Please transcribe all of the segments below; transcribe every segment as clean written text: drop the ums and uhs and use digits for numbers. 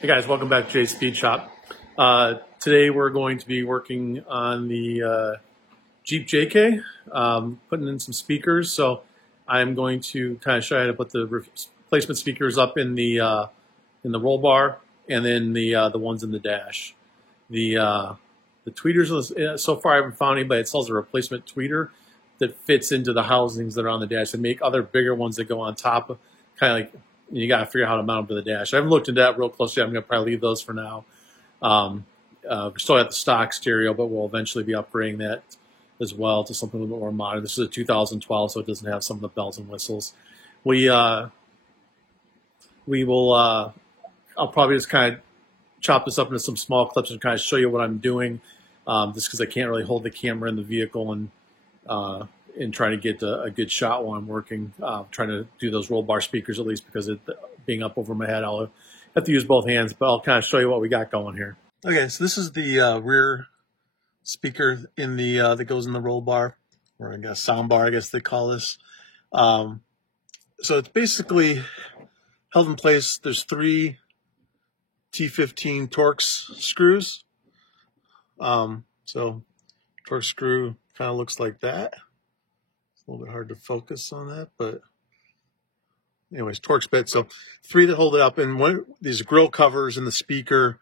Hey guys, welcome back to Jay's Speed Shop. Today we're going to be working on the Jeep JK, putting in some speakers. So I'm going to kind of show you how to put the replacement speakers up in the roll bar, and then the ones in the dash. The tweeters, so far I haven't found anybody that sells a replacement tweeter that fits into the housings that are on the dash. They make other bigger ones that go on top of, kind of like, you got to figure out how to mount them to the dash. I haven't looked into that real closely. I'm going to probably leave those for now. We still have the stock stereo, but we'll eventually be upgrading that as well to something a little bit more modern. This is a 2012, so it doesn't have some of the bells and whistles. I'll probably just kind of chop this up into some small clips and kind of show you what I'm doing, just because I can't really hold the camera in the vehicle and try to get a good shot while I'm working, trying to do those roll bar speakers, at least because it being up over my head, I'll have to use both hands, but I'll kind of show you what we got going here. Okay, so this is the rear speaker in the that goes in the roll bar, or I guess sound bar, I guess they call this. So it's basically held in place. There's 3 T15 Torx screws. So Torx screw kind of looks like that. A little bit hard to focus on that, but anyways, Torx bit. So 3 that hold it up, and these grill covers in the speaker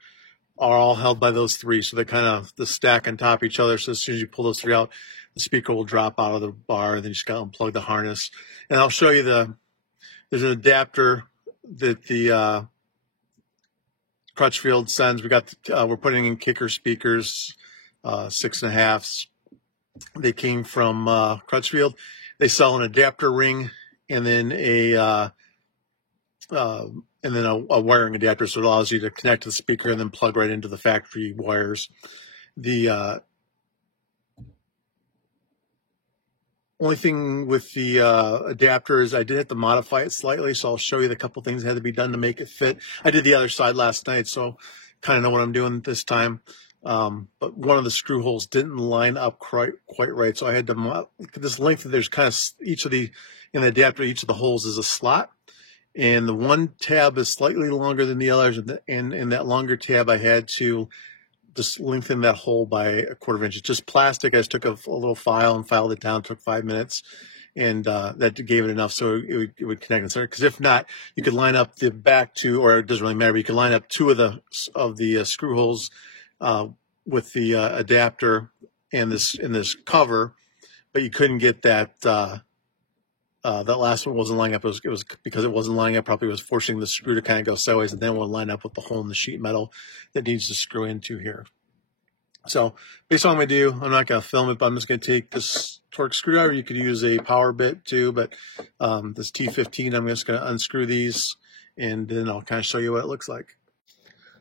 are all held by those 3. So they kind of stack on top of each other. So as soon as you pull those 3 out, the speaker will drop out of the bar, and then you just got to unplug the harness. And I'll show you there's an adapter that the Crutchfield sends. We're putting in kicker speakers, 6.5s. They came from Crutchfield. They sell an adapter ring and then a wiring adapter, so it allows you to connect to the speaker and then plug right into the factory wires. The only thing with the adapter is I did have to modify it slightly, so I'll show you the couple things that had to be done to make it fit. I did the other side last night, so kind of know what I'm doing this time. But one of the screw holes didn't line up quite right, so I had to this length. There's kind of in the adapter, each of the holes is a slot, and the one tab is slightly longer than the others, and in that longer tab, I had to just lengthen that hole by 1/4 inch. It's just plastic. I just took a little file and filed it down. It took 5 minutes, and that gave it enough so it would connect. Because if not, you could line up the back 2, or it doesn't really matter. But you could line up 2 of the screw holes with the adapter and this cover, but you couldn't get that. That last one wasn't lining up. It was because it wasn't lining up properly. It was forcing the screw to kind of go sideways, and then it would line up with the hole in the sheet metal that needs to screw into here. So basically, what I'm going to do, I'm not going to film it, but I'm just going to take this Torx screwdriver. You could use a power bit too, but this T15, I'm just going to unscrew these, and then I'll kind of show you what it looks like.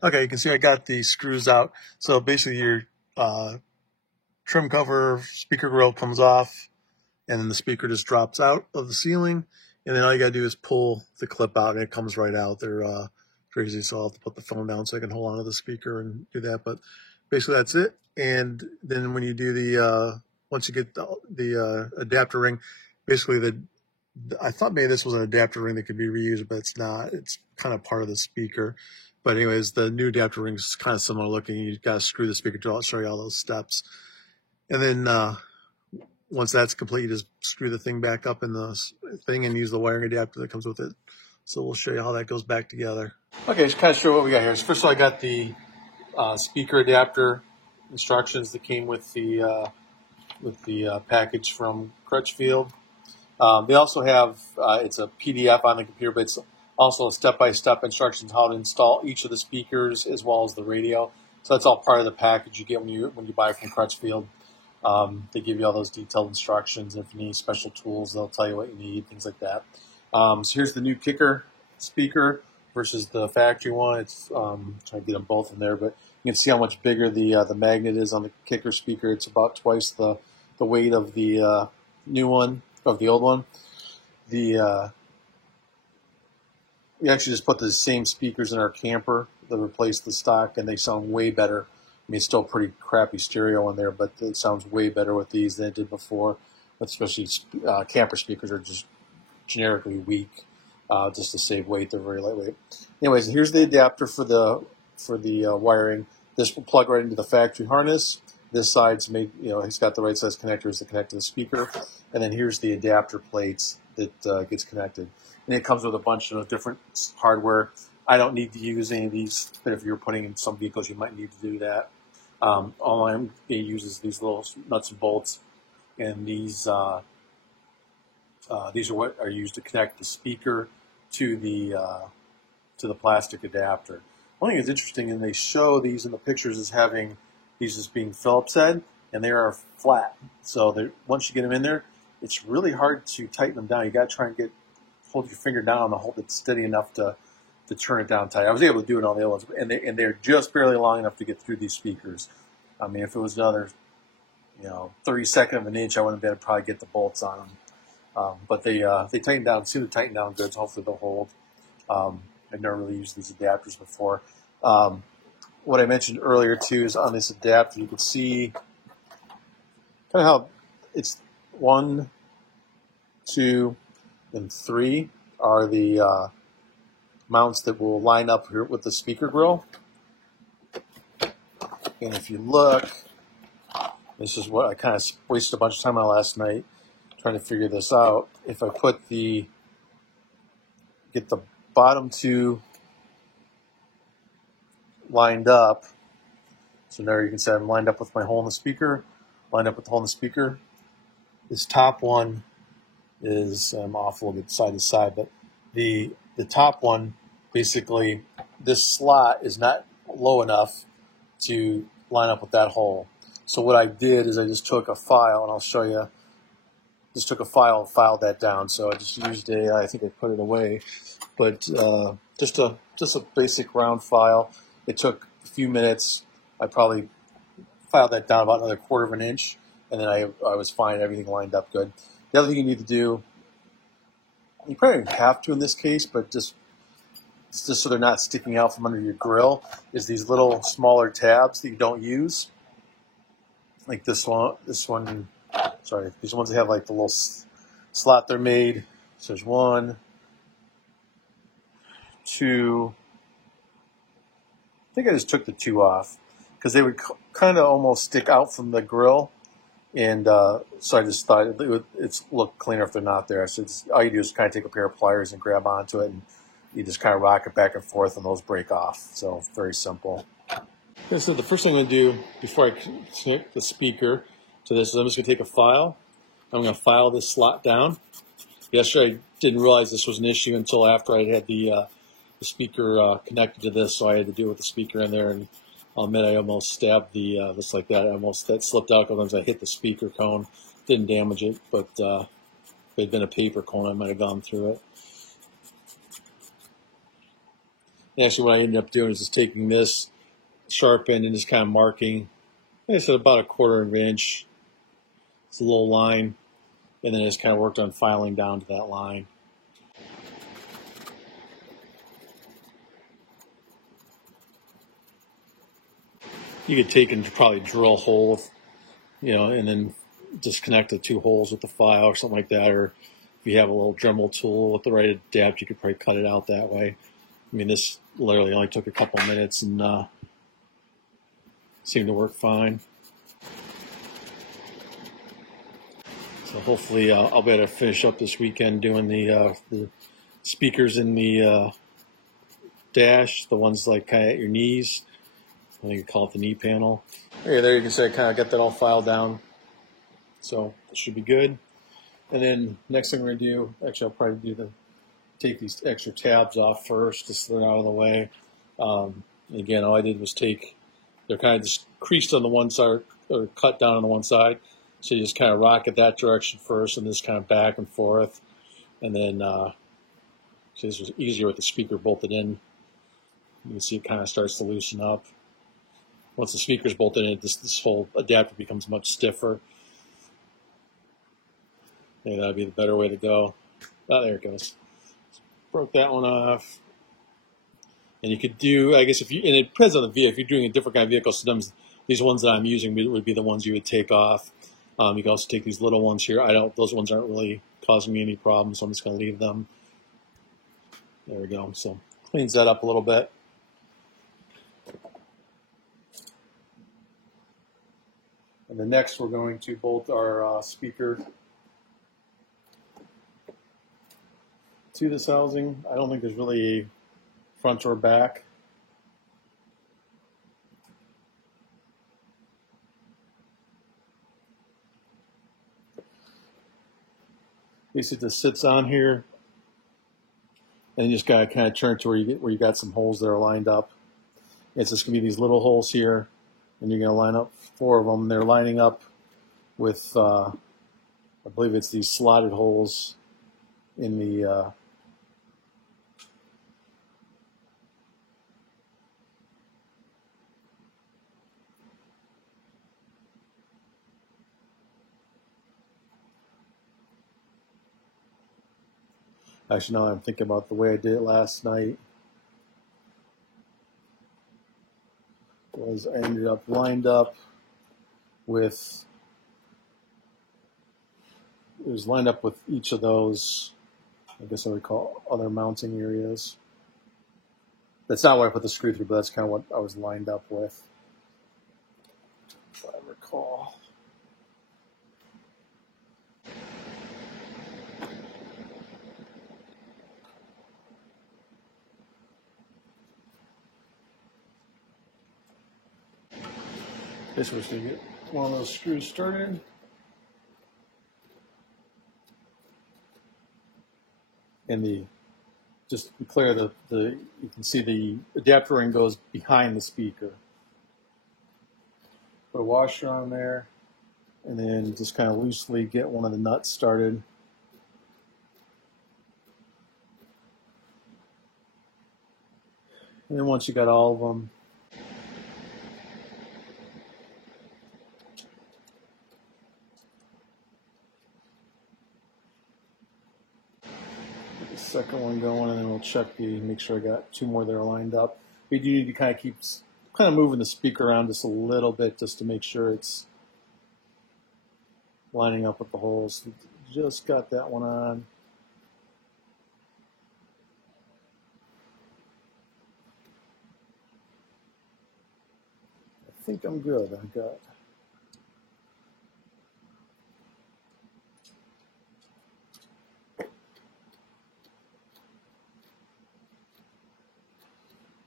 Okay, you can see I got the screws out. So basically your trim cover speaker grill comes off, and then the speaker just drops out of the ceiling, and then all you gotta do is pull the clip out, and it comes right out. They're crazy, so I'll have to put the phone down so I can hold onto the speaker and do that. But basically that's it. And then when you do once you get the adapter ring, basically I thought maybe this was an adapter ring that could be reused, but it's not. It's kind of part of the speaker. But anyways, the new adapter ring is kind of similar looking. You got to screw the speaker to. I'll show you all those steps. And then once that's complete, you just screw the thing back up in the thing and use the wiring adapter that comes with it. So we'll show you how that goes back together. Okay, just kind of show what we got here. So first of all, I got the speaker adapter instructions that came with the package from Crutchfield. They also have, it's a PDF on the computer, but it's also step-by-step instructions how to install each of the speakers as well as the radio. So that's all part of the package you get when you buy from Crutchfield. They give you all those detailed instructions. If you need special tools, they'll tell you what you need, things like that. So here's the new kicker speaker versus the factory one. It's trying to get them both in there, but you can see how much bigger the magnet is on the kicker speaker. It's about twice the weight of the new one, of the old one. We actually just put the same speakers in our camper that replaced the stock, and they sound way better. I mean, it's still pretty crappy stereo in there, but it sounds way better with these than it did before. Especially camper speakers are just generically weak. just to save weight. They're very lightweight. Anyways, here's the adapter for the wiring. This will plug right into the factory harness. This side's made, it's got the right size connectors to connect to the speaker. And then here's the adapter plates that gets connected. And it comes with a bunch of different hardware. I don't need to use any of these, but if you're putting in some vehicles, you might need to do that. All I'm going to use is these little nuts and bolts, and these are what are used to connect the speaker to the plastic adapter. One thing that's interesting, and they show these in the pictures as having these as being Phillips head, and they are flat. So once you get them in there, it's really hard to tighten them down. You got to try and hold your finger down and hold it steady enough to turn it down tight. I was able to do it on the other ones, and they're just barely long enough to get through these speakers. I mean, if it was another 32nd of an inch, I wouldn't have been able to probably get the bolts on them. But they tighten down, seem to tighten down good, so hopefully they'll hold. I've never really used these adapters before. What I mentioned earlier, too, is on this adapter, you can see kind of how it's 1, 2, and 3 are the mounts that will line up here with the speaker grill. And if you look, this is what I kind of wasted a bunch of time on last night trying to figure this out. If I get the bottom two lined up, so there you can see I'm lined up with my hole in the speaker, lined up with the hole in the speaker. This top one is, I'm off a little bit side to side, but the top one, basically, this slot is not low enough to line up with that hole. So what I did is I just took a file, and I'll show you, just took a file and filed that down. So I just used I think I put it away, but just a basic round file. It took a few minutes. I probably filed that down about another 1/4 of an inch, and then I was fine. Everything lined up good. The other thing you need to do, you probably don't have to in this case, but just so they're not sticking out from under your grill, is these little smaller tabs that you don't use. Like this one, sorry, these ones that have like the little slot they're made. So there's 1, 2, I think I just took the 2 off because they would kind of almost stick out from the grill. And so I just thought it's look cleaner if they're not there. So all you do is kind of take a pair of pliers and grab onto it, and you just kind of rock it back and forth, and those break off. So very simple. Okay, so the first thing I'm going to do before I connect the speaker to this is I'm just going to take a file. I'm going to file this slot down. Yesterday I didn't realize this was an issue until after I had the speaker connected to this, so I had to deal with the speaker in there. And I'll admit I almost stabbed this like that. That slipped out because I hit the speaker cone. Didn't damage it, but if it had been a paper cone, I might have gone through it. And actually, what I ended up doing is just taking this sharp end and just kind of marking, like I said, about a 1/4 of an inch. It's a little line, and then I just kind of worked on filing down to that line. You could take and probably drill a hole, and then just connect the 2 holes with the file or something like that. Or if you have a little Dremel tool with the right adapter, you could probably cut it out that way. I mean, this literally only took a couple minutes and seemed to work fine. So hopefully I'll be able to finish up this weekend doing the speakers in the dash, the ones like kind of at your knees. I think you call it the knee panel. Okay, there you can see I kind of got that all filed down. So it should be good. And then next thing we're going to do, actually I'll probably take these extra tabs off first just so they're out of the way. Again, all I did was they're kind of just creased on the one side or cut down on the one side. So you just kind of rock it that direction first and just kind of back and forth. And then, so this was easier with the speaker bolted in. You can see it kind of starts to loosen up. Once the speaker's bolted in, this whole adapter becomes much stiffer. I think that'd be the better way to go. Oh, there it goes. Broke that one off. And you could do, I guess, and it depends on the vehicle. If you're doing a different kind of vehicle, sometimes these ones that I'm using would be the ones you would take off. You can also take these little ones here. Those ones aren't really causing me any problems, so I'm just going to leave them. There we go. So cleans that up a little bit. And then next we're going to bolt our speaker to this housing. I don't think there's really a front or back. Basically, it just sits on here, and you just gotta kind of turn to where you got some holes that are lined up. It's just gonna be these little holes here, and you're gonna line up 4 of them. They're lining up with, I believe it's these slotted holes in the actually, now I'm thinking about the way I did it last night. Was I ended up lined up with, it was lined up with each of those, I guess I would call other mounting areas. That's not where I put the screw through, but that's kind of what I was lined up with, if I recall. This was to get one of those screws started. And just to be clear, you can see the adapter ring goes behind the speaker. Put a washer on there, and then just kind of loosely get one of the nuts started. And then once you got all of them, get the second one going, and then we'll check make sure I got 2 more that are lined up. We do need to kind of keep moving the speaker around just a little bit just to make sure it's lining up with the holes. Just got that one on. I think I'm good. I've got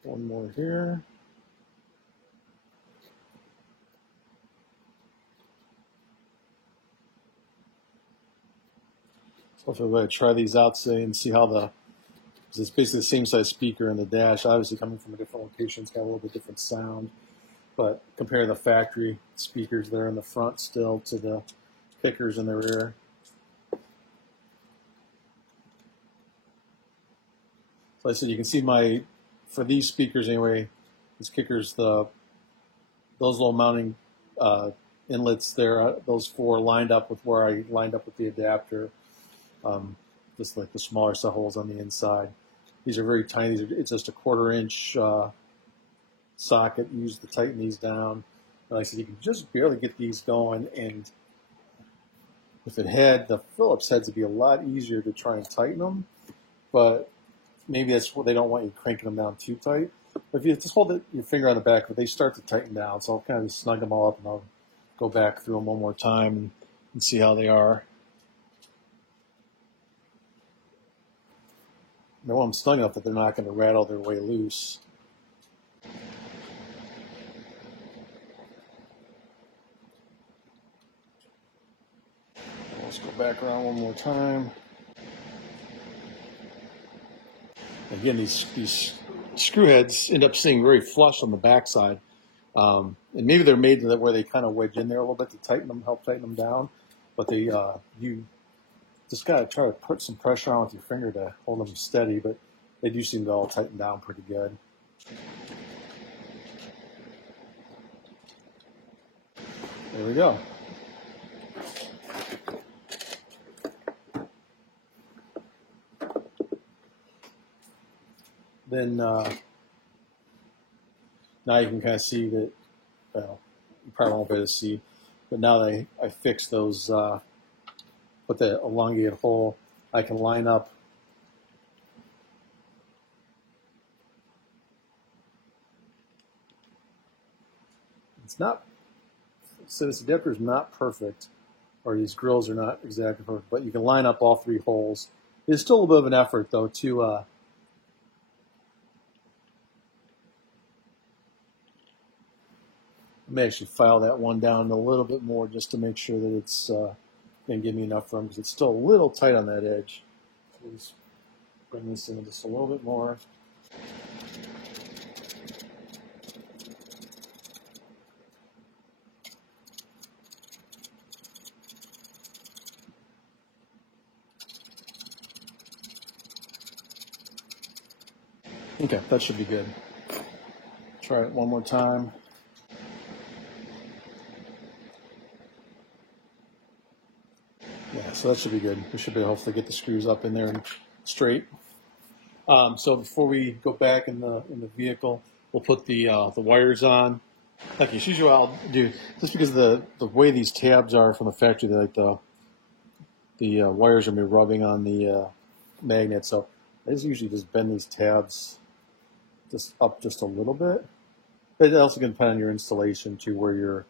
one more here. So if I'm going to try these out today and see how because it's basically the same size speaker in the dash, obviously coming from a different location, it's got a little bit different sound. But compare the factory speakers there in the front still to the kickers in the rear. So I said you can see for these speakers anyway, these kickers, those little mounting inlets there, those 4 lined up with where I lined up with the adapter, just like the smaller set holes on the inside. These are very tiny. It's just a 1/4 inch socket used to tighten these down. Like I said, you can just barely get these going, and if it had the Phillips heads, it'd be a lot easier to try and tighten them, but maybe that's what they don't want you cranking them down too tight. But if you just hold your finger on the back, but they start to tighten down, so I'll kind of snug them all up, and I'll go back through them one more time and see how they are. I want them snug enough that they're not going to rattle their way loose. Let's go back around one more time. Again, these screw heads end up sitting very flush on the backside. And maybe they're made to where they kind of wedge in there a little bit to help tighten them down. But you just got to try to put some pressure on with your finger to hold them steady. But they do seem to all tighten down pretty good. There we go. Then now you can kind of see that, well, you probably won't be able to see, but now that I fixed those, put the elongated hole, I can line up It's not, so this adapter is not perfect, or these grills are not exactly perfect, but you can line up all 3 holes. It's still a little bit of an effort, though, to let me actually file that one down a little bit more just to make sure that it's going to give me enough room, because it's still a little tight on that edge. Please bring this in just a little bit more. Okay, that should be good. Try it one more time. Yeah, so that should be good. We should be able to hopefully get the screws up in there and straight. So before we go back in the vehicle, we'll put the wires on. Like usually what I'll do, just because the way these tabs are from the factory, like the wires are gonna be rubbing on the magnet. So I usually just bend these tabs just up just a little bit. It also can depend on your installation too, where you're,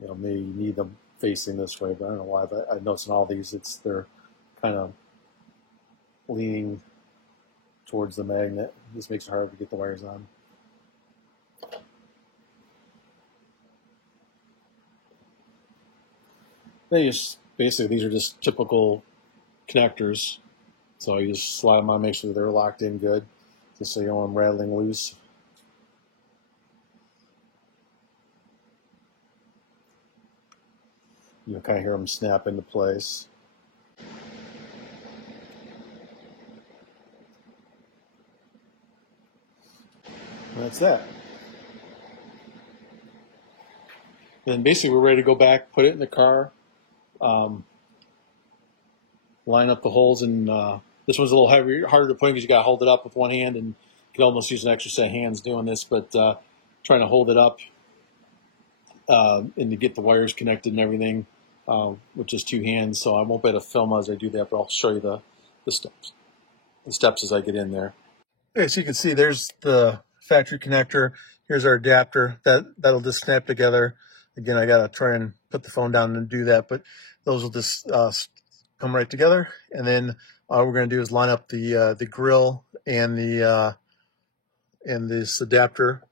maybe you need them facing this way, but I don't know why. But I noticed in all these, they're kind of leaning towards the magnet. This makes it hard to get the wires on. Then you just, basically, these are just typical connectors. So you just slide them on, make sure they're locked in good, just so you don't want them rattling loose. You'll kind of hear them snap into place. And that's that. And then basically we're ready to go back, put it in the car, line up the holes, and this one's a little harder to put in because you got to hold it up with one hand, and you could almost use an extra set of hands doing this, but trying to hold it up and to get the wires connected and everything with just 2 hands. So I won't be able to film as I do that, but I'll show you the steps as I get in there. Okay, so you can see there's the factory connector. Here's our adapter. That'll just snap together. Again, I gotta try and put the phone down and do that, but those will just come right together. And then all we're gonna do is line up the grill and this adapter,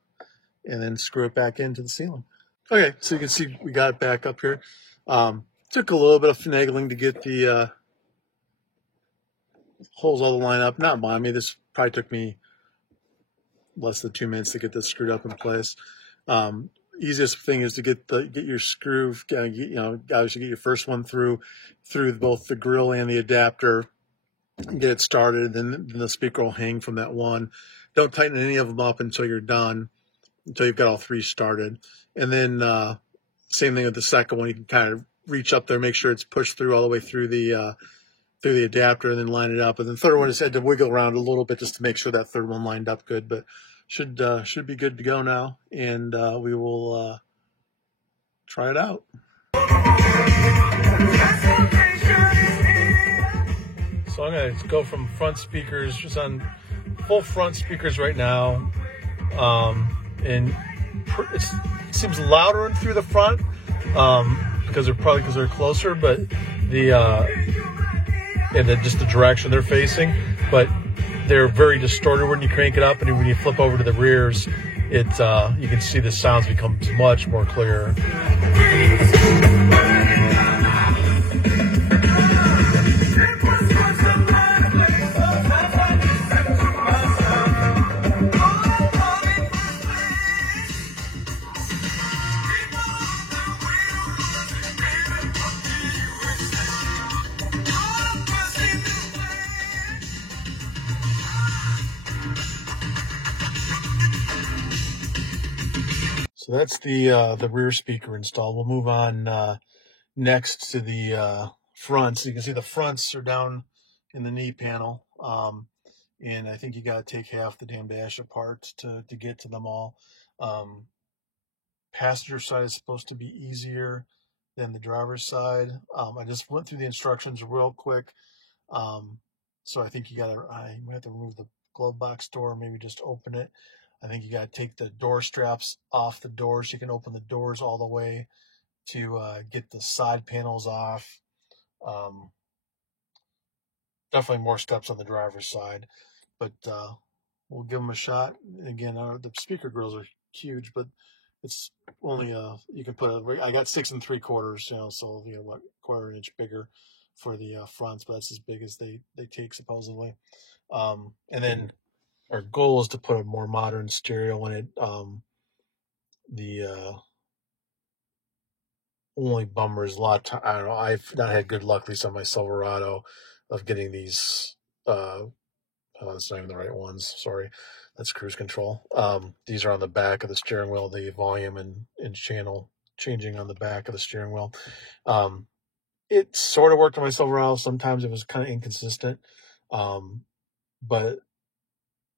and then screw it back into the ceiling. Okay, so you can see we got it back up here. Took a little bit of finagling to get the holes all to line up. Not by me. This probably took me less than 2 minutes to get this screwed up in place. Easiest thing is to get your screw, obviously get your first one through both the grill and the adapter, and get it started. Then the speaker will hang from that one. Don't tighten any of them up until you're done, until you've got all 3 started. And then same thing with the second one. You can kind of reach up there, make sure it's pushed through all the way through the adapter, and then line it up. And then the third one just had to wiggle around a little bit just to make sure that third one lined up good, but should be good to go now. And we will try it out. So I'm going to go from front speakers, just on full front speakers right now. And it seems louder through the front because they're closer, but just the direction they're facing, but they're very distorted when you crank it up, and when you flip over to the rears, you can see the sounds become much more clear. So that's the rear speaker installed. We'll move on next to the fronts. So you can see the fronts are down in the knee panel, and I think you got to take half the damn dash apart to get to them all. Passenger side is supposed to be easier than the driver's side. I just went through the instructions real quick, so I think I might have to remove the glove box door, maybe just open it. I think you got to take the door straps off the doors. You can open the doors all the way to get the side panels off. Definitely more steps on the driver's side, but we'll give them a shot. Again, the speaker grills are huge, but it's only you can put I got 6 3/4, so what, quarter inch bigger for the fronts, but that's as big as they take supposedly. And then our goal is to put a more modern stereo in it. The only bummer is I don't know, I've not had good luck, at least on my Silverado, of getting these oh, that's not even the right ones. Sorry. That's cruise control. These are on the back of the steering wheel, the volume and channel changing on the back of the steering wheel. It sort of worked on my Silverado. Sometimes it was kind of inconsistent. But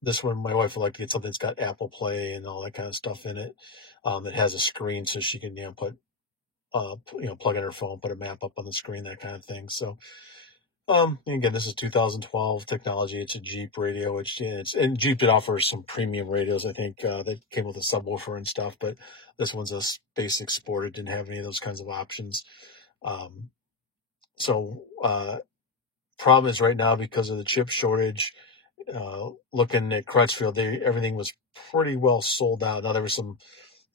this one, my wife would like to get something that's got Apple Play and all that kind of stuff in it. That has a screen so she can, put, plug in her phone, put a map up on the screen, that kind of thing. So, again, this is 2012 technology. It's a Jeep radio, and Jeep did offer some premium radios, I think, that came with a subwoofer and stuff, but this one's a basic sport. It didn't have any of those kinds of options. Problem is right now, because of the chip shortage, looking at Crutchfield, everything was pretty well sold out. Now there was some,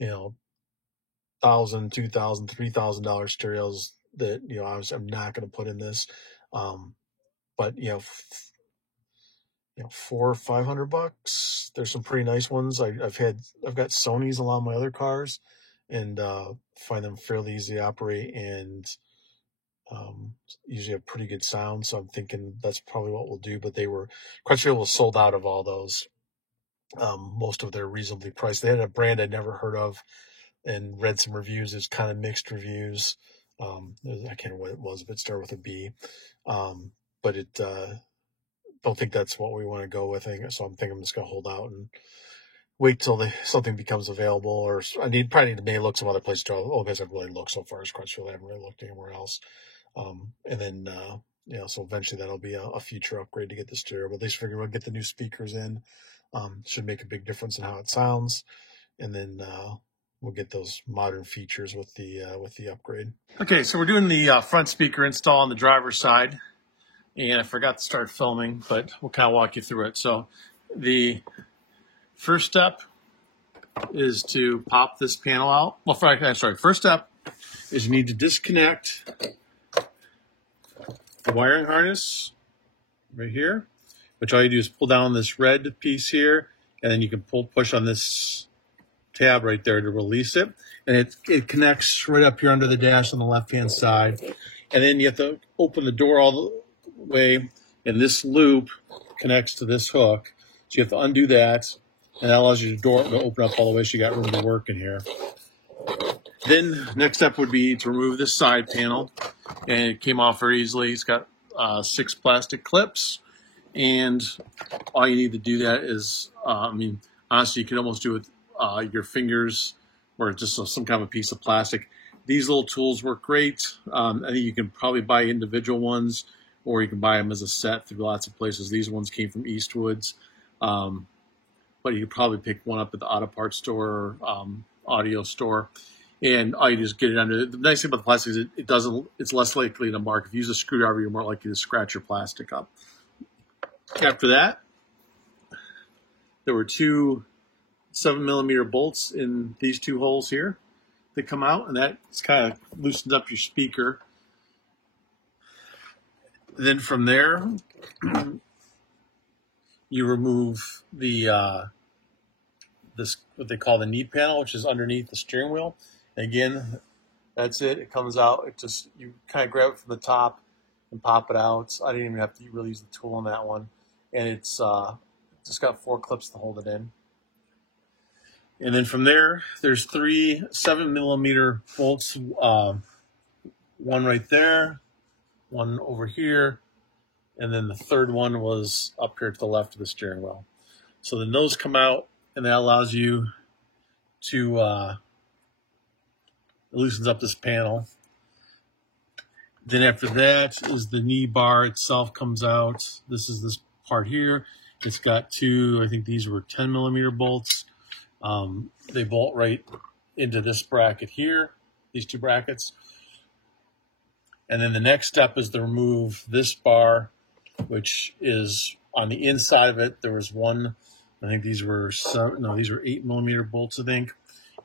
$1,000, $2,000, $3,000 stereos that, I'm not going to put in this. But $400 or $500. There's some pretty nice ones. I've got Sonys along my other cars, and find them fairly easy to operate, and usually have pretty good sound. So I'm thinking that's probably what we'll do. But Crutchfield was sold out of all those. Most of their reasonably priced. They had a brand I'd never heard of, and read some reviews. It's kind of mixed reviews. I can't remember what it was, but it started with a B. But it don't think that's what we want to go with. So I'm thinking I'm just going to hold out and wait till something becomes available. Or I probably need to maybe look some other places. All guys I've really looked so far is Crutchfield. I haven't really looked anywhere else. And then so eventually that'll be a future upgrade to get the stereo. But at least figure we'll get the new speakers in. Should make a big difference in how it sounds. And then we'll get those modern features with the upgrade. Okay, so we're doing the front speaker install on the driver's side, and I forgot to start filming, but we'll kind of walk you through it. So the first step is to pop this panel out. Well, first step is you need to disconnect the wiring harness right here, which all you do is pull down this red piece here, and then you can push on this tab right there to release it. And it connects right up here under the dash on the left-hand side. And then you have to open the door all the way, and this loop connects to this hook. So you have to undo that, and that allows your door to open up all the way so you got room to work in here. Then next step would be to remove this side panel, and it came off very easily. It's got 6 plastic clips, and all you need to do that is, honestly, you can almost do it with your fingers or just some kind of a piece of plastic. These little tools work great. I think you can probably buy individual ones, or you can buy them as a set through lots of places. These ones came from Eastwood's, but you could probably pick one up at the auto parts store or audio store. And all you do is get it under. The nice thing about the plastic is it's less likely to mark. If you use a screwdriver, you're more likely to scratch your plastic up. After that, there were 2 7mm bolts in these 2 holes here that come out, and that kind of loosens up your speaker. Then from there, you remove the this what they call the knee panel, which is underneath the steering wheel. Again, that's it. It comes out. You kind of grab it from the top and pop it out. I didn't even have to really use the tool on that one, and it's just got 4 clips to hold it in. And then from there, there's 3 7mm bolts. One right there, one over here, and then the third one was up here to the left of the steering wheel. So then those come out, and that allows you to it loosens up this panel. Then after that is the knee bar itself comes out. This is this part here. It's got 2, I think these were 10mm bolts They bolt right into this bracket here, these two brackets. And then the next step is to remove this bar, which is on the inside of it. There was one, I think these were 8mm bolts, I think.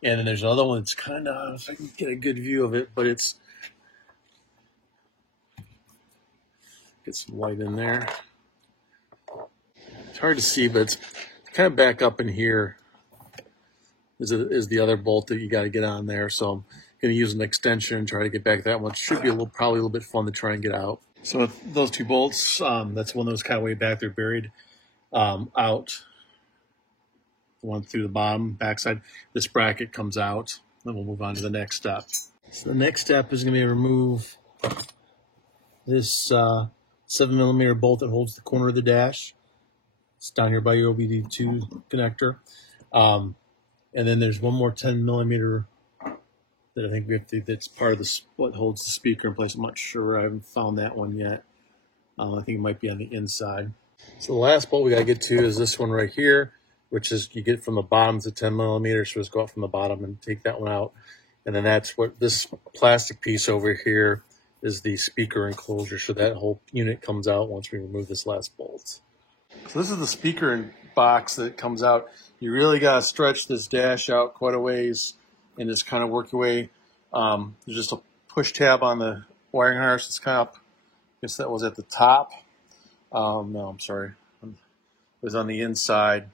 And then there's another one that's kind of, if I can get a good view of it, but it's, get some light in there. It's hard to see, but it's kind of back up in here is the other bolt that you got to get on there. So I'm going to use an extension and try to get back that one. Should be probably a little bit fun to try and get out. So those two bolts, that's one that was kind of way back there buried out. The one through the bottom, backside. This bracket comes out. Then we'll move on to the next step. So the next step is going to be to remove this 7mm bolt that holds the corner of the dash. It's down here by your OBD2 connector. And then there's one more 10mm that I think we have to, that's part of the, what holds the speaker in place. I'm not sure. I haven't found that one yet. I think it might be on the inside. So the last bolt we got to get to is this one right here, which is you get from the bottom to 10mm. So just go out from the bottom and take that one out. And then that's what this plastic piece over here is, the speaker enclosure. So that whole unit comes out once we remove this last bolt. So this is the speaker box that comes out. You really got to stretch this dash out quite a ways and just kind of work your way. There's just a push tab on the wiring harness. It's kind of up. I guess that was at the top. No, I'm sorry. It was on the inside.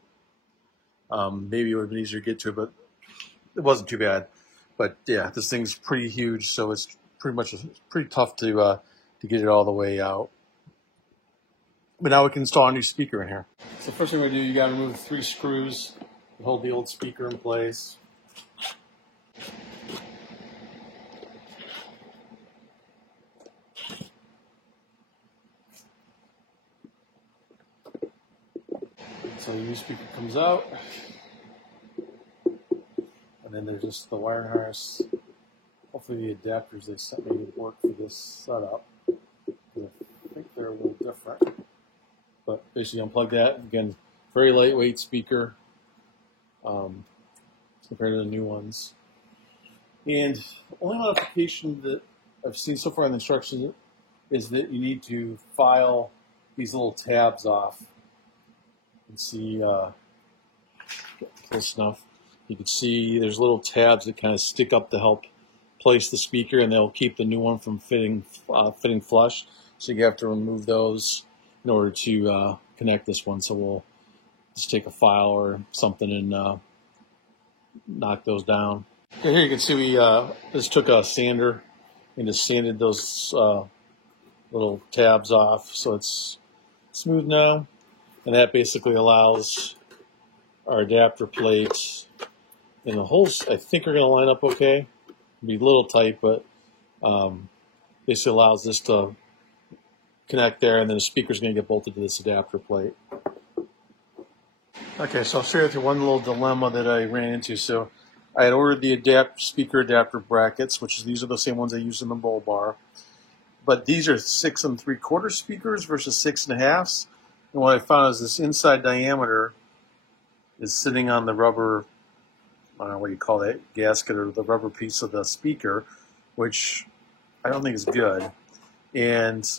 Maybe it would have been easier to get to it, but it wasn't too bad. But yeah, this thing's pretty huge, so it's pretty tough to get it all the way out. But now we can install a new speaker in here. So first thing we do, you got to remove the 3 screws to hold the old speaker in place. So the new speaker comes out. And then there's just the wiring harness. Hopefully the adapters they sent me would work for this setup. I think they're a little different. But basically unplug that. Again, very lightweight speaker compared to the new ones. And the only modification that I've seen so far in the instructions is that you need to file these little tabs off. You can see, close enough. You can see there's little tabs that kind of stick up to help place the speaker, and they'll keep the new one from fitting flush. So you have to remove those in order to connect this one. So we'll just take a file or something and knock those down. Okay, here you can see we just took a sander and just sanded those little tabs off, so it's smooth now. And that basically allows our adapter plates and the holes, I think, are going to line up okay. It'll be a little tight, but basically allows this to connect there, and then the speaker's going to get bolted to this adapter plate. Okay, so I'll share with you one little dilemma that I ran into. So I had ordered the speaker adapter brackets, these are the same ones I used in the bull bar. But these are 6 3/4 speakers versus 6 1/2. And what I found is this inside diameter is sitting on the rubber, I don't know what you call that, gasket or the rubber piece of the speaker, which I don't think is good. And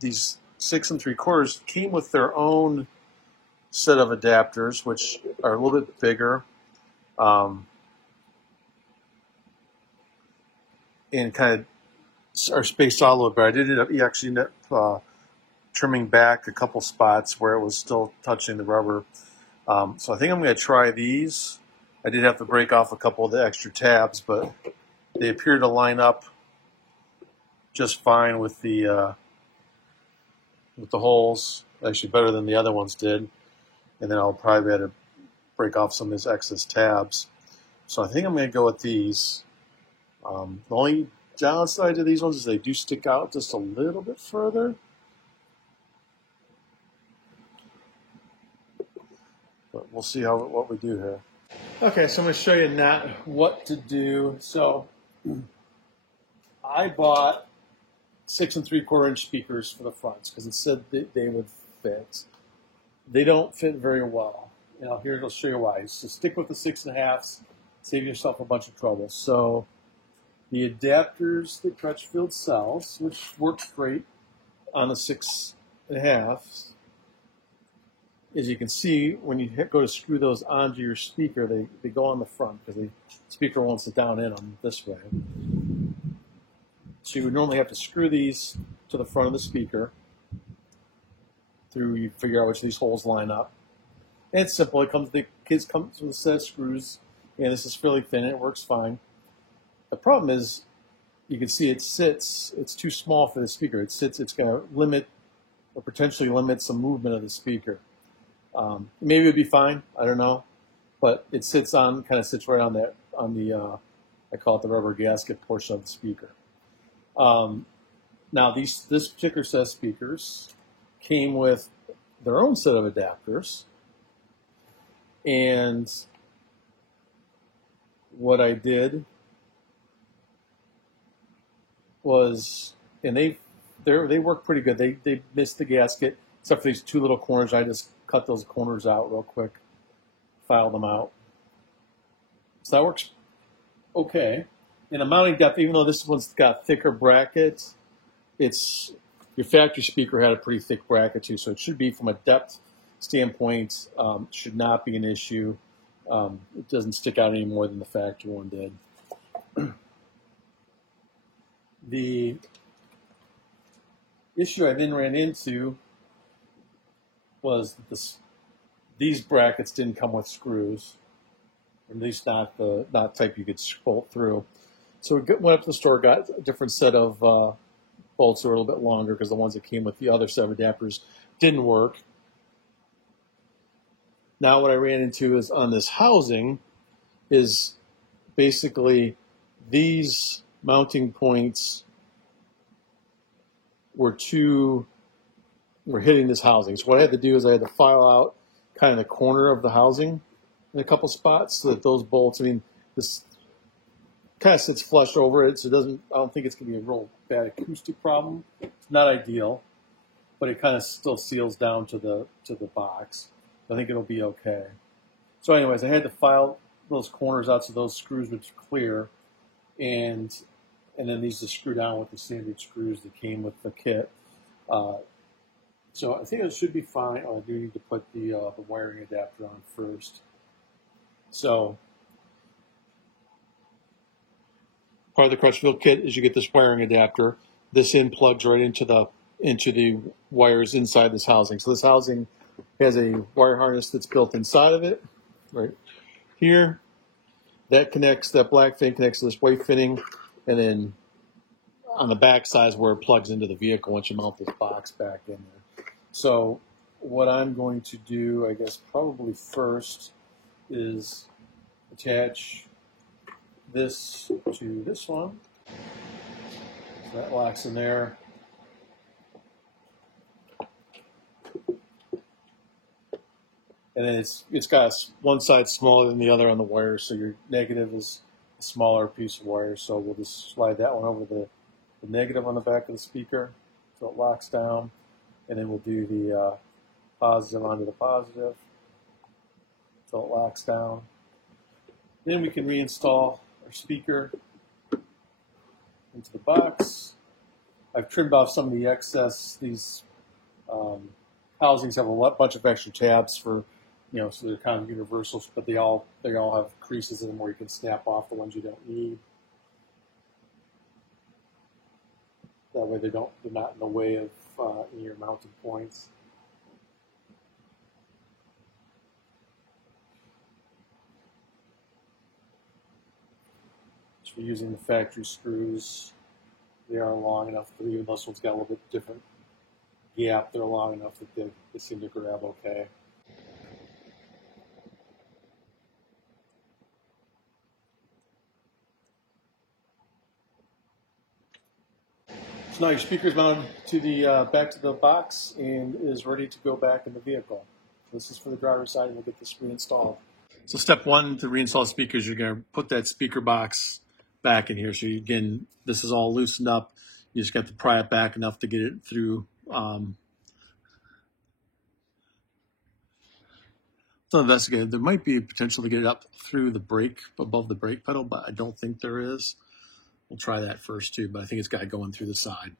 these 6 3/4 came with their own set of adapters, which are a little bit bigger and kind of are spaced out a little bit. I did end up trimming back a couple spots where it was still touching the rubber. So I think I'm going to try these. I did have to break off a couple of the extra tabs, but they appear to line up just fine with the holes. Actually, better than the other ones did. And then I'll probably have to break off some of these excess tabs. So I think I'm going to go with these. The only downside to these ones is they do stick out just a little bit further. But we'll see what we do here. Okay, so I'm going to show you now what to do. So I bought 6 3/4 inch speakers for the fronts because it said that they would fit. They don't fit very well. And I'll show you why. So stick with the 6.5s, save yourself a bunch of trouble. So the adapters that Crutchfield sells, which works great on the 6.5s, as you can see, when you go to screw those onto your speaker, they go on the front because the speaker won't sit down in them this way. So you would normally have to screw these to the front of the speaker. You figure out which of these holes line up. And it's simple. The kit comes with a set of screws, and this is fairly thin, and it works fine. The problem is, you can see it's too small for the speaker. It's going to limit or potentially limit some movement of the speaker. Maybe it would be fine. I don't know, but it sits right on the I call it the rubber gasket portion of the speaker. Now this particular set of speakers came with their own set of adapters, and what I did was, and they work pretty good. They missed the gasket except for these two little corners. I just cut those corners out real quick, file them out. So that works okay. And the mounting depth, even though this one's got thicker brackets, your factory speaker had a pretty thick bracket too, so it should be, from a depth standpoint, should not be an issue. It doesn't stick out any more than the factory one did. The issue I then ran into was that these brackets didn't come with screws, or at least not type you could bolt through. So we went up to the store, got a different set of bolts that were a little bit longer because the ones that came with the other set of adapters didn't work. Now what I ran into is on this housing is basically these mounting points were hitting this housing. So what I had to do is I had to file out kind of the corner of the housing in a couple spots so that those bolts, this kind of sits flush over it, so I don't think it's going to be a real bad acoustic problem. It's not ideal, but it kind of still seals down to the box. I think it'll be okay. So anyways, I had to file those corners out so those screws would clear, and then these just screw down with the standard screws that came with the kit. So I think it should be fine. I do need to put the wiring adapter on first. So part of the Crutchfield kit is you get this wiring adapter. This plugs right into the wires inside this housing. So this housing has a wire harness that's built inside of it, right here. That black fin connects to this white finning, and then on the back side is where it plugs into the vehicle once you mount this box back in there. So what I'm going to do, I guess probably first, is attach this to this one. So that locks in there. And then it's got one side smaller than the other on the wire, so your negative is a smaller piece of wire. So we'll just slide that one over the negative on the back of the speaker so it locks down. And then we'll do the positive onto the positive so it locks down. Then we can reinstall our speaker into the box. I've trimmed off some of the excess. These housings have a bunch of extra tabs for, so they're kind of universal, but they all have creases in them where you can snap off the ones you don't need. That way they're not in the way of any of your mounting points. So we're using the factory screws. They are long enough, even though this one's got a little bit different gap, they're long enough that they seem to grab okay. So now your speaker is mounted to the back to the box and is ready to go back in the vehicle. This is for the driver's side, and we'll get this reinstalled. So step one to reinstall speakers, you're going to put that speaker box back in here. So again, this is all loosened up. You just got to pry it back enough to get it through Still investigated. There might be potential to get it up through the brake, above the brake pedal, but I don't think there is. We'll try that first too, but I think it's got going through the side.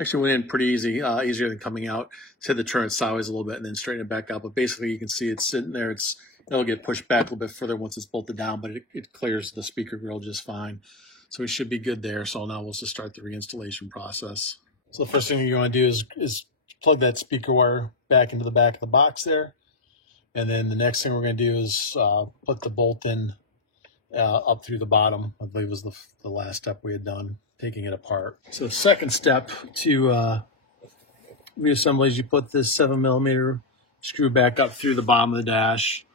Actually went in pretty easy, easier than coming out. Just had to turn it sideways a little bit and then straighten it back out. But basically you can see it's sitting there. It'll get pushed back a little bit further once it's bolted down, but it clears the speaker grill just fine. So we should be good there. So now we'll just start the reinstallation process. So the first thing you want to do is plug that speaker wire back into the back of the box there. And then the next thing we're going to do is put the bolt in up through the bottom. I believe was the last step we had done, taking it apart. So the second step to reassemble is you put this 7mm screw back up through the bottom of the dash.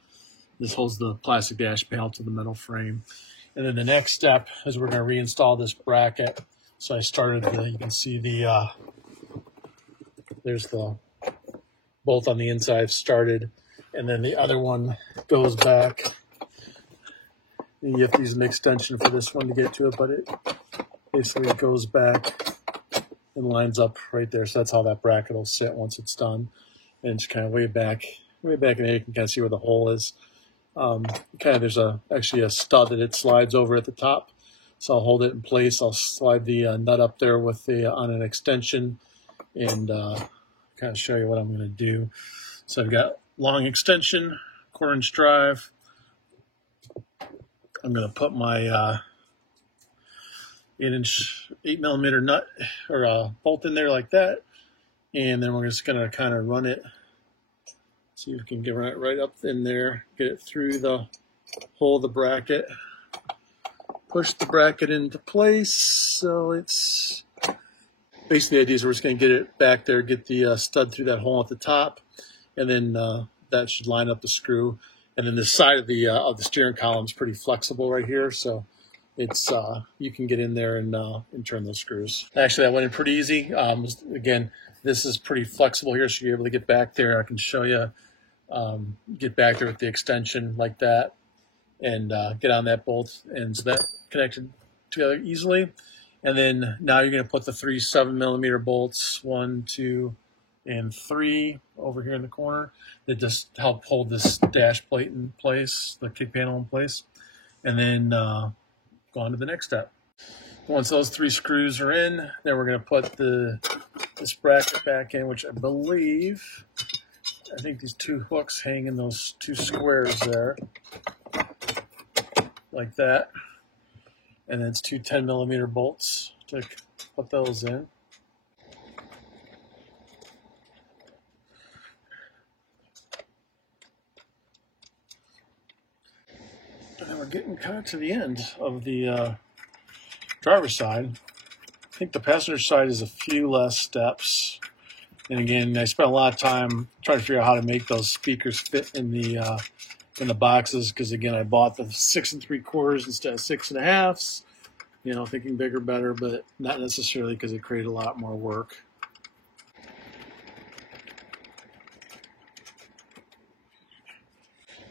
This holds the plastic dash panel to the metal frame. And then the next step is we're going to reinstall this bracket. So I started, you can see there's the bolt on the inside started, and then the other one goes back. And you have to use an extension for this one to get to it, but it goes back and lines up right there. So that's how that bracket will sit once it's done. And it's kind of way back in there. You can kind of see where the hole is. There's actually a stud that it slides over at the top. So I'll hold it in place. I'll slide the nut up there on an extension and kind of show you what I'm going to do. So I've got long extension, 1/4 inch drive. I'm going to put my 8mm nut or bolt in there like that. And then we're just going to kind of run it. See if we can get it right up in there, get it through the hole of the bracket. Push the bracket into place. So it's basically the idea is we're just going to get it back there, get the stud through that hole at the top, and then that should line up the screw. And then the side of the steering column is pretty flexible right here, so it's you can get in there and turn those screws. Actually, that went in pretty easy. Again, this is pretty flexible here, so you're able to get back there. I can show you get back there with the extension like that, and get on that bolt, and so that connected together easily. And then now you're going to put the 3 7mm bolts, 1, 2, and 3 over here in the corner that just help hold this dash plate in place, the kick panel in place, and then go on to the next step. Once those 3 screws are in, then we're going to put this bracket back in, which I think these 2 hooks hang in those 2 squares there, like that. And then it's 2 10mm bolts to put those in. And then we're getting kind of to the end of the driver's side. I think the passenger side is a few less steps. And again, I spent a lot of time trying to figure out how to make those speakers fit in the boxes, because again, I bought the 6 3/4 instead of 6 1/2. You know, thinking bigger, better, but not necessarily, because it created a lot more work.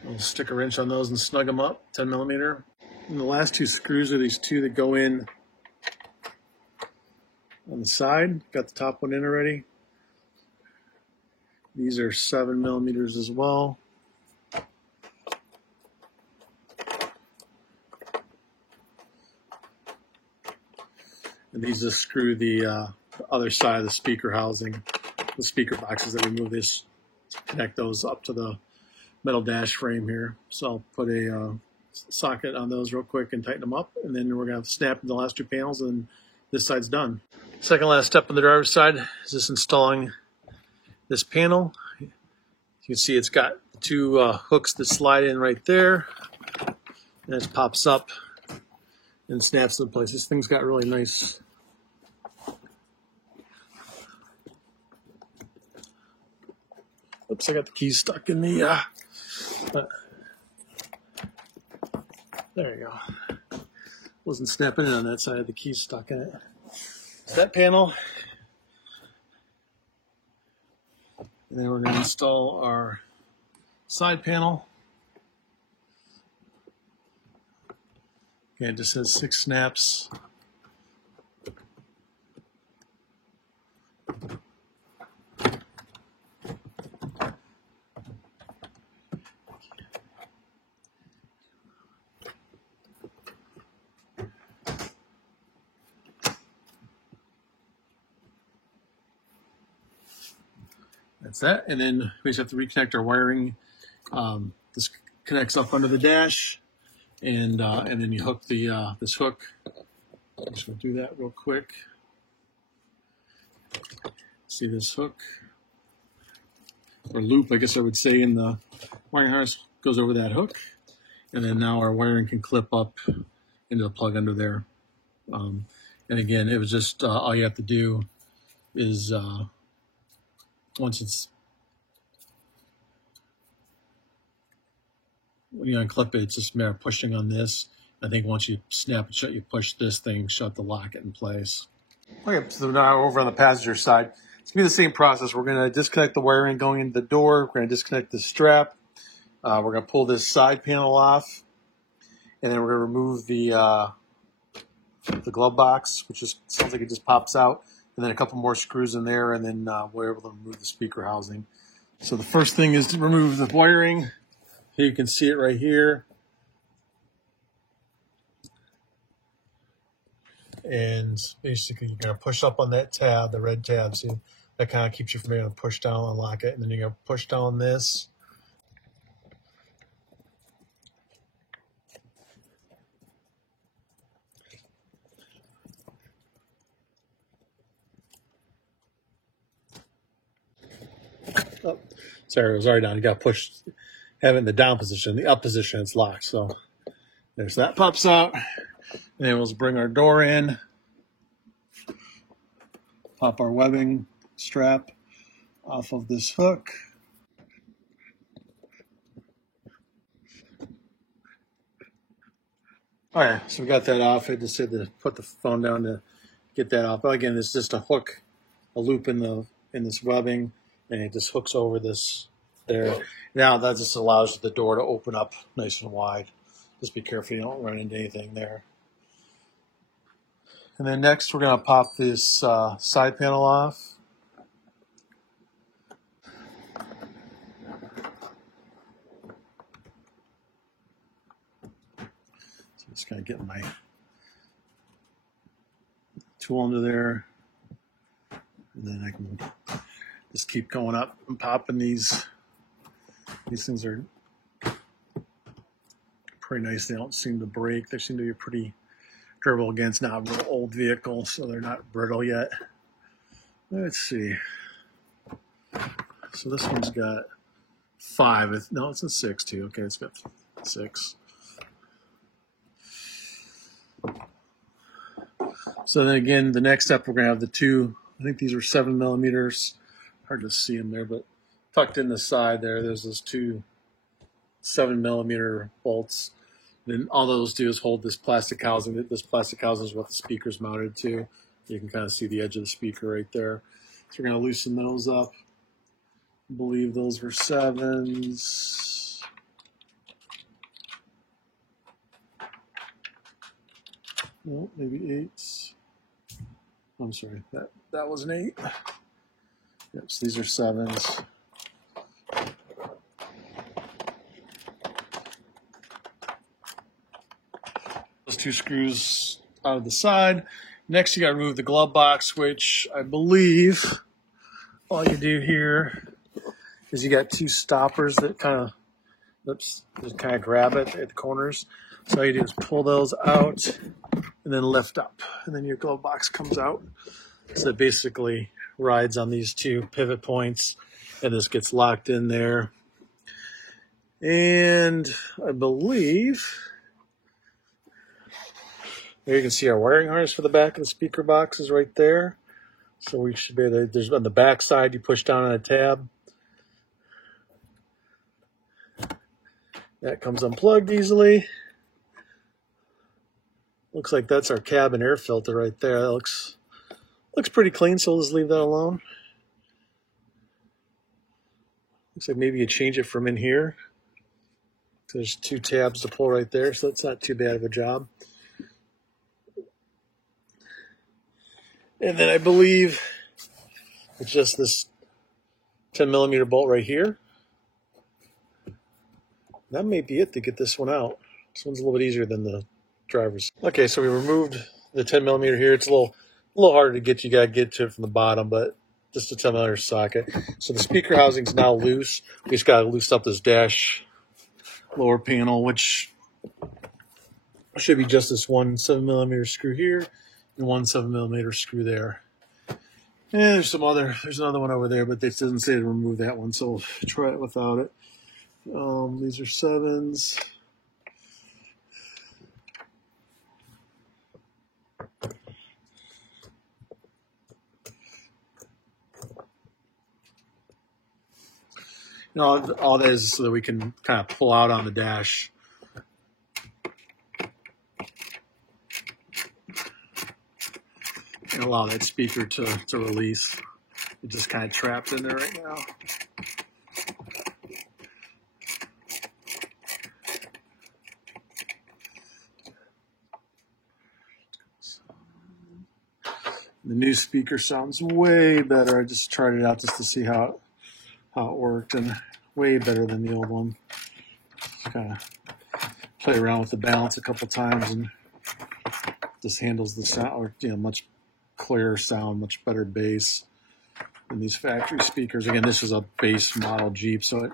I'll stick a wrench on those and snug them up, 10mm. And the last 2 screws are these 2 that go in on the side. Got the top one in already. These are 7mm as well. And these just screw the other side of the speaker housing, the speaker boxes that remove this, connect those up to the metal dash frame here. So I'll put a socket on those real quick and tighten them up, and then we're going to snap the last 2 panels, and this side's done. Second last step on the driver's side is just installing this panel. You can see it's got 2 hooks that slide in right there, and it pops up and snaps into place. This thing's got really nice oops, I got the keys stuck in the there you go. Wasn't snapping in on that side, the keys stuck in it. So that panel, and then we're going to install our side panel. Okay, it just has 6 snaps. that's that. And then we just have to reconnect our wiring. This connects up under the dash, and then you hook the this hook. I'm just gonna do that real quick. See this hook or loop, I guess I would say, in the wiring harness goes over that hook, and then now our wiring can clip up into the plug under there. And again, it was just all you have to do is once when you unclip it, it's just a matter of pushing on this. I think once you snap it shut, you push this thing shut to lock it in place. Okay, so now over on the passenger side, it's going to be the same process. We're going to disconnect the wiring going into the door. We're going to disconnect the strap. We're going to pull this side panel off, and then we're going to remove the glove box, which just sounds like it just pops out, and then a couple more screws in there, and then we're able to remove the speaker housing. So the first thing is to remove the wiring. Here you can see it right here. And basically you're going to push up on that tab, the red tab, so that kind of keeps you from being able to push down, unlock it, and then you're going to push down this. Oh, sorry, it was already down. You got to push, have it in the down position. The up position, it's locked. So there's that pops out. And then we'll bring our door in, pop our webbing strap off of this hook. All right, so we got that off. I just had to put the phone down to get that off. But again, it's just a hook, a loop in this webbing, and it just hooks over this there. Now that just allows the door to open up nice and wide. Just be careful you don't run into anything there. And then next we're going to pop this side panel off. So just kind of get my tool under there. And then I can just keep going up and popping these. These things are pretty nice. They don't seem to break. They seem to be pretty durable. Again, it's not a real old vehicle, so they're not brittle yet. Let's see. So this one's got 5. No, it's a 6 too. Okay, it's got 6. So then again, the next step, we're going to have the 2, I think these are 7 millimeters. Hard to see them there, but tucked in the side there's those 2 7 millimeter bolts. Then all those do is hold this plastic housing. This plastic housing is what the speaker's mounted to. You can kind of see the edge of the speaker right there. So we're going to loosen those up. I believe those were 7s. No, maybe 8s. I'm sorry, that was an 8. Yep, so these are 7s. Those 2 screws out of the side. Next, you got to remove the glove box, which I believe all you do here is you got 2 stoppers that kind of grab it at the corners. So all you do is pull those out and then lift up, and then your glove box comes out. So it basically rides on these 2 pivot points, and this gets locked in there. And I believe there you can see our wiring harness for the back of the speaker box is right there. So we should be able to, there's on the back side, you push down on a tab. That comes unplugged easily. Looks like that's our cabin air filter right there. That looks pretty clean, so we'll just leave that alone. Looks like maybe you change it from in here. So there's 2 tabs to pull right there, so that's not too bad of a job. And then I believe it's just this 10 millimeter bolt right here. That may be it to get this one out. This one's a little bit easier than the driver's. Okay, so we removed the 10 millimeter here. It's a little harder to get. You got to get to it from the bottom, but just a 10mm socket. So the speaker housing's now loose. We just got to loosen up this dash lower panel, which should be just this one 7mm screw here and one 7mm screw there. And there's another one over there, but this doesn't say to remove that one, so we'll try it without it. These are 7s. All that is so that we can kind of pull out on the dash. And allow that speaker to release. It's just kind of trapped in there right now. The new speaker sounds way better. I just tried it out just to see how it worked, and way better than the old one. Just kind of play around with the balance a couple times, and this handles the sound, or much clearer sound, much better bass than these factory speakers. Again, this is a base model Jeep, so it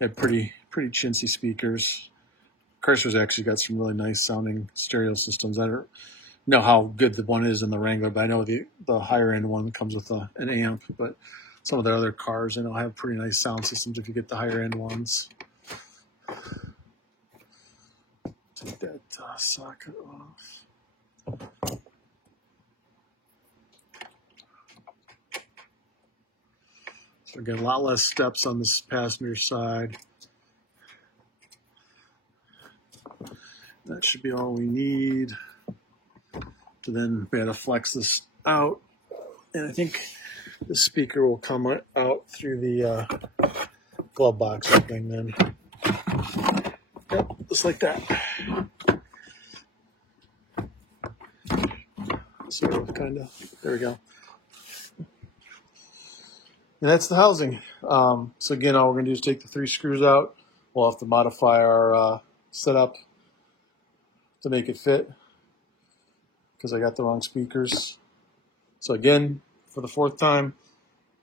had pretty chintzy speakers. Chrysler's actually got some really nice sounding stereo systems. I don't know how good the one is in the Wrangler, but I know the higher end one comes with an amp, but some of the other cars I know have pretty nice sound systems if you get the higher end ones. Take that socket off. So again, a lot less steps on this passenger side. That should be all we need. So then we had to flex this out, and I think the speaker will come out through the glove box opening then. Yep, just like that. Sort of, kind of. There we go. And that's the housing. So again, all we're going to do is take the 3 screws out. We'll have to modify our setup to make it fit because I got the wrong speakers. So again, for the 4th time,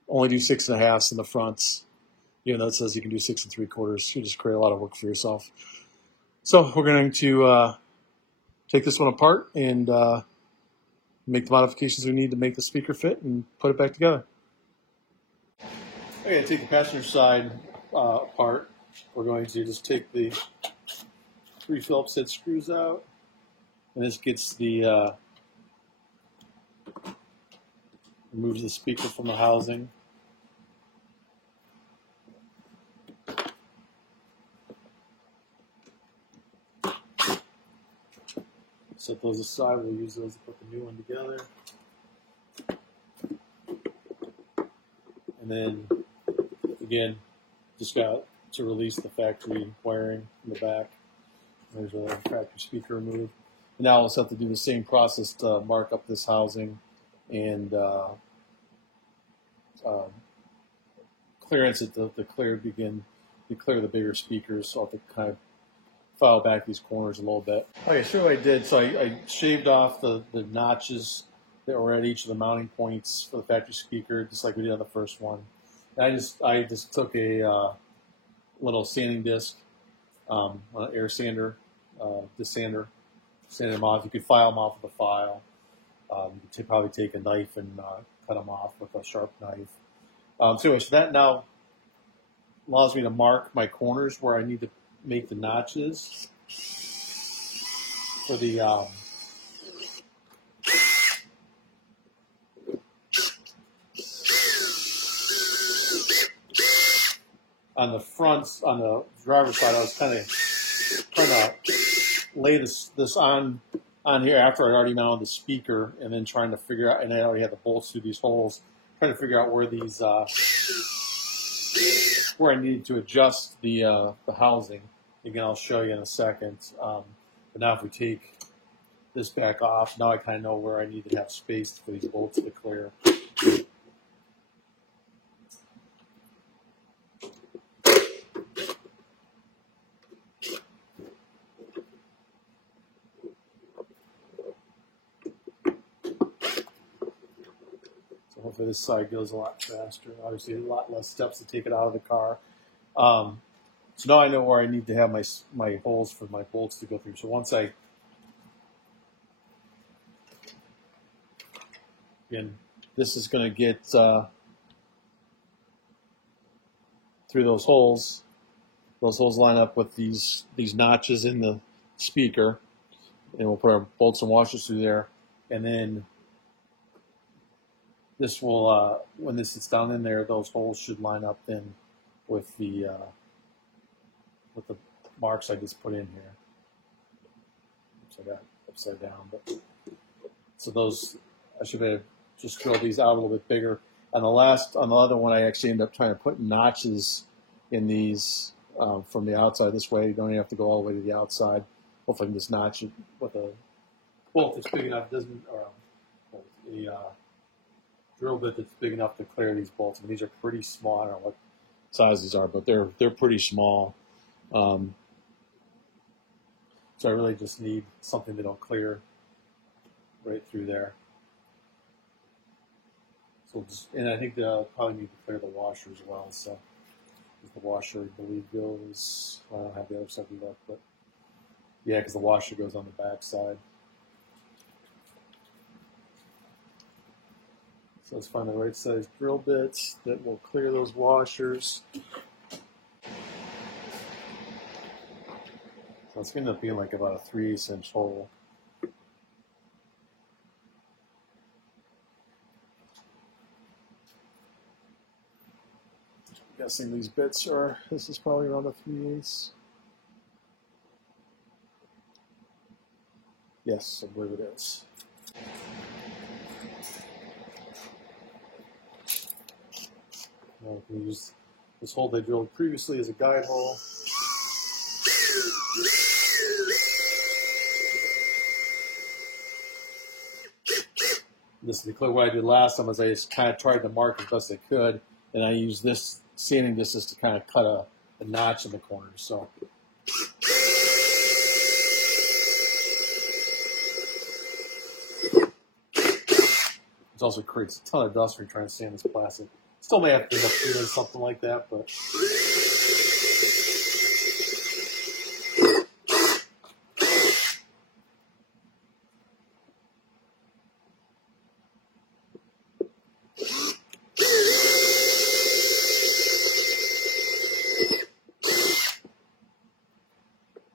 only do 6.5s in the fronts. Even though it says you can do 6 3/4, you just create a lot of work for yourself. So we're going to take this one apart and make the modifications we need to make the speaker fit and put it back together. Okay, take the passenger side apart. We're going to just take the 3 Phillips head screws out, and this gets the removes the speaker from the housing. Set those aside. We'll use those to put the new one together. And then, again, just got to release the factory wiring in the back. There's a factory speaker removed. And now we'll just have to do the same process to mark up this housing and clearance it to clear the bigger speakers. So I'll have to kind of file back these corners a little bit. Okay, so what I did, so I shaved off the notches that were at each of the mounting points for the factory speaker, just like we did on the first one. And I just took a little sanding disc, an air sander, sanded them off. You could file them off with a file. You could probably take a knife and cut them off with a sharp knife. So anyway, so that now allows me to mark my corners where I need to make the notches for the on the fronts, on the driver's side. I was kind of trying to lay this on here after I already mounted the speaker, and then trying to figure out, and I already had the bolts through these holes, trying to figure out where these where I needed to adjust the housing. Again, I'll show you in a second. But now if we take this back off, now I kind of know where I need to have space for these bolts to clear. So hopefully this side goes a lot faster. Obviously, a lot less steps to take it out of the car. So now I know where I need to have my holes for my bolts to go through. So once again, this is going to get through those holes. Those holes line up with these notches in the speaker, and we'll put our bolts and washers through there. And then this will, when this is down in there, those holes should line up then with the marks I just put in here. So I got upside down, but so those I should have just drill these out a little bit bigger. On the other one, I actually ended up trying to put notches in these from the outside. This way, you don't even have to go all the way to the outside. Hopefully, I can just notch it with a bolt that's big enough. Doesn't or a drill bit that's big enough to clear these bolts. I mean, these are pretty small. I don't know what size these are, but they're pretty small. So I really just need something that'll clear right through there. So and I think they'll probably need to clear the washer as well. So the washer, I believe, goes. Well, I don't have the other side look, but yeah, because the washer goes on the back side. So let's find the right size drill bits that will clear those washers. So it's going to be like about a 3/8 inch hole. I'm guessing these bits are, this is probably around a 3/8. Yes, I believe it is. Now we can use this hole they drilled previously as a guide hole. This is the clear what I did last time, is I just kind of tried to mark as best I could, and I used this sanding distance to kind of cut a notch in the corner. So it also creates a ton of dust when you're trying to sand this plastic. Still may have to end up doing something like that, but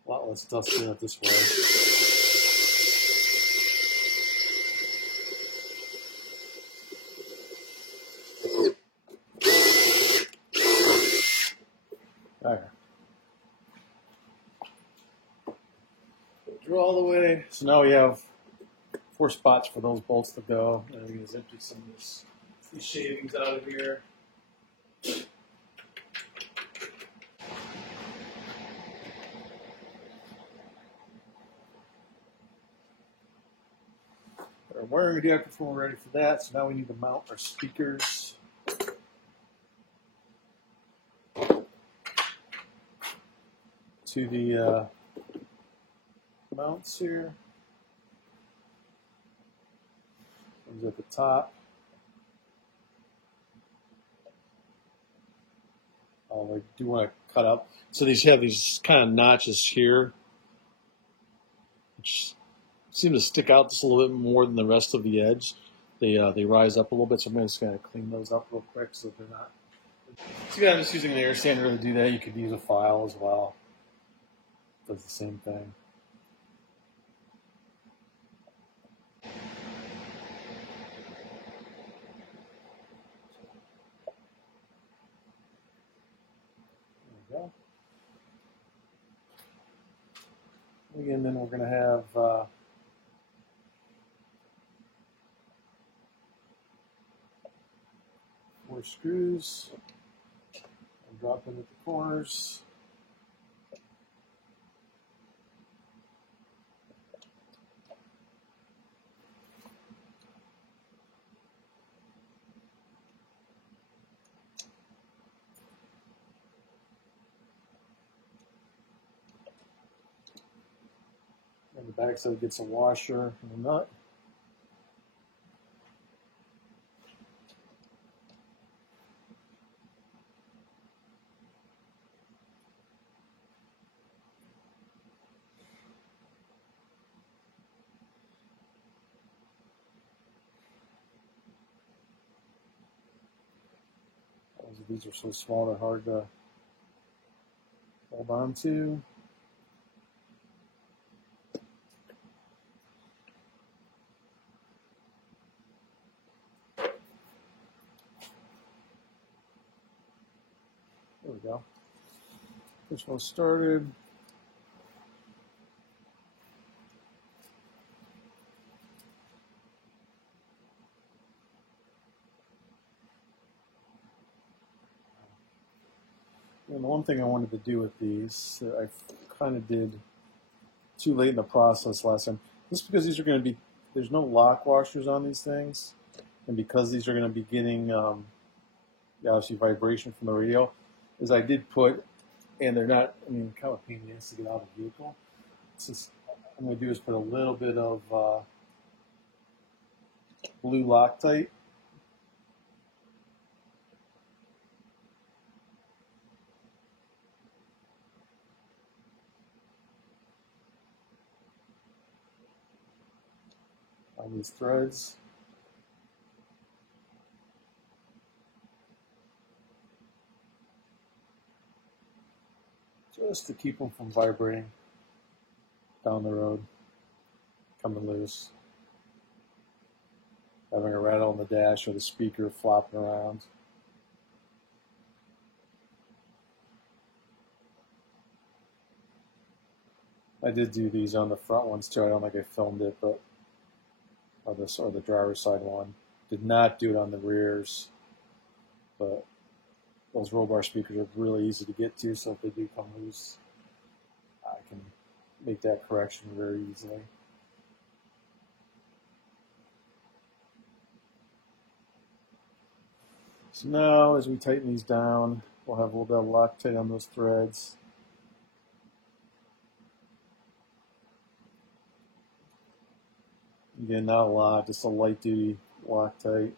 a lot less dust in it this way. There. Drill all the way. So now we have 4 spots for those bolts to go. And we can just empty some of these shavings out of here. Our wiring adapter before we're ready for that. So now we need to mount our speakers. To the mounts here. One's at the top. Oh, I do want to cut up. So these have these kind of notches here, which seem to stick out just a little bit more than the rest of the edge. They rise up a little bit, so I'm just going to clean those up real quick so they're not. So yeah, I'm just using an air sander to do that. You could use a file as well. Does the same thing. There we go. Again, then we're going to have 4 screws. And drop them at the corners. And the backside gets a washer and a nut. These are so small they're hard to hold on to. There we go. This one started. And the one thing I wanted to do with these that I kind of did too late in the process last time, just because these are going to be, there's no lock washers on these things, and because these are going to be getting obviously vibration from the radio, is I did put, and they're not, I mean, kind of a pain in the ass to get out of the vehicle. It's just, what I'm going to do is put a little bit of blue Loctite. On these threads. Just to keep them from vibrating down the road, coming loose. Having a rattle on the dash or the speaker flopping around. I did do these on the front ones too. I don't think I filmed it, but or the driver's side one. Did not do it on the rears, but those roll bar speakers are really easy to get to, so if they do come loose, I can make that correction very easily. So now, as we tighten these down, we'll have a little bit of Loctite on those threads. Again, not a lot, just a light duty Loctite,